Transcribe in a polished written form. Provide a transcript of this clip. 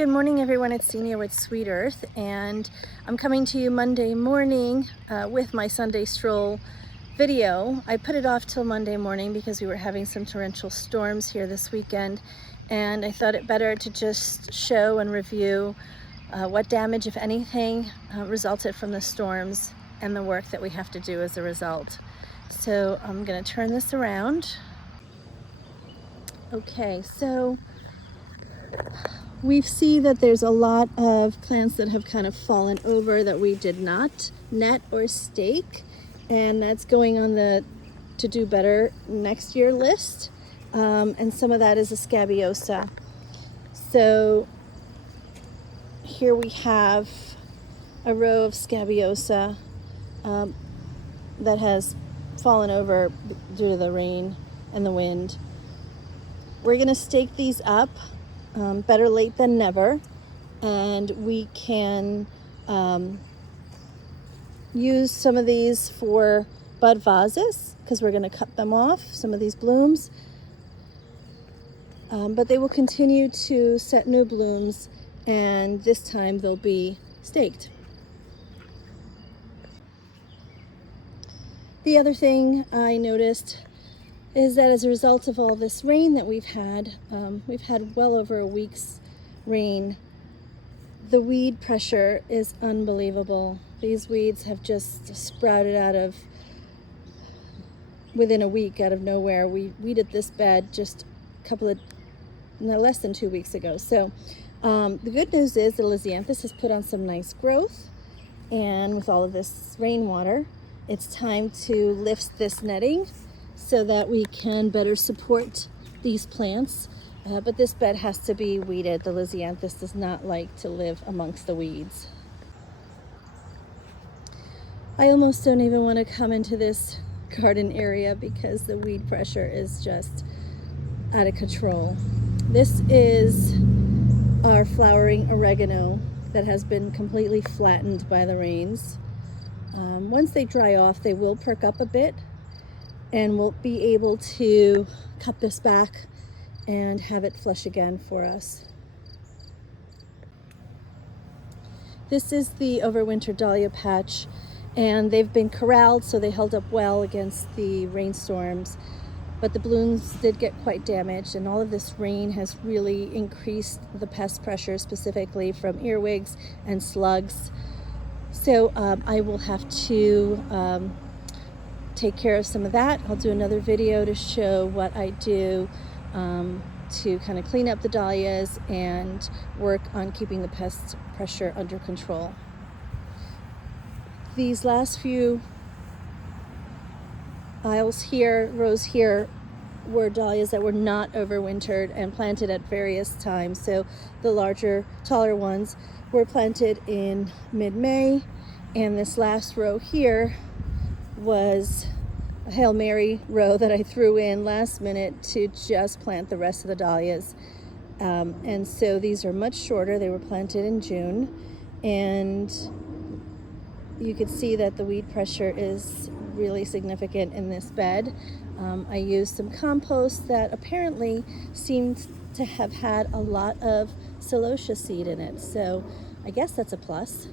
Good morning everyone, it's Senior with Sweet Earth, and I'm coming to you Monday morning with my Sunday Stroll video. I put it off till Monday morning because we were having some torrential storms here this weekend, and I thought it better to just show and review what damage, if anything, resulted from the storms and the work that we have to do as a result. So I'm going to turn this around. Okay, so we see that there's a lot of plants that have kind of fallen over that we did not net or stake, and that's going on the to do better next year list, and some of that is a scabiosa. So here we have a row of scabiosa that has fallen over due to the rain and the wind. We're going to stake these up. Better late than never, and we can use some of these for bud vases because we're going to cut them off, some of these blooms, but they will continue to set new blooms, and this time they'll be staked. The other thing I noticed is that as a result of all this rain that we've had well over a week's rain, the weed pressure is unbelievable. These weeds have just sprouted within a week out of nowhere. We weeded this bed just less than 2 weeks ago. So the good news is the lisianthus has put on some nice growth, and with all of this rainwater, it's time to lift this netting so that we can better support these plants. But this bed has to be weeded. The lisianthus does not like to live amongst the weeds. I almost don't even want to come into this garden area because the weed pressure is just out of control. This is our flowering oregano that has been completely flattened by the rains. Once they dry off, they will perk up a bit, and we'll be able to cut this back and have it flush again for us. This is the overwinter dahlia patch, and they've been corralled, so they held up well against the rainstorms, but the blooms did get quite damaged, and all of this rain has really increased the pest pressure, specifically from earwigs and slugs. So I will have to take care of some of that. I'll do another video to show what I do to kind of clean up the dahlias and work on keeping the pest pressure under control. These last few rows here, were dahlias that were not overwintered and planted at various times. So the larger, taller ones were planted in mid-May, and this last row here was a Hail Mary row that I threw in last minute to just plant the rest of the dahlias. And so these are much shorter. They were planted in June, and you could see that the weed pressure is really significant in this bed. I used some compost that apparently seemed to have had a lot of celosia seed in it, so I guess that's a plus.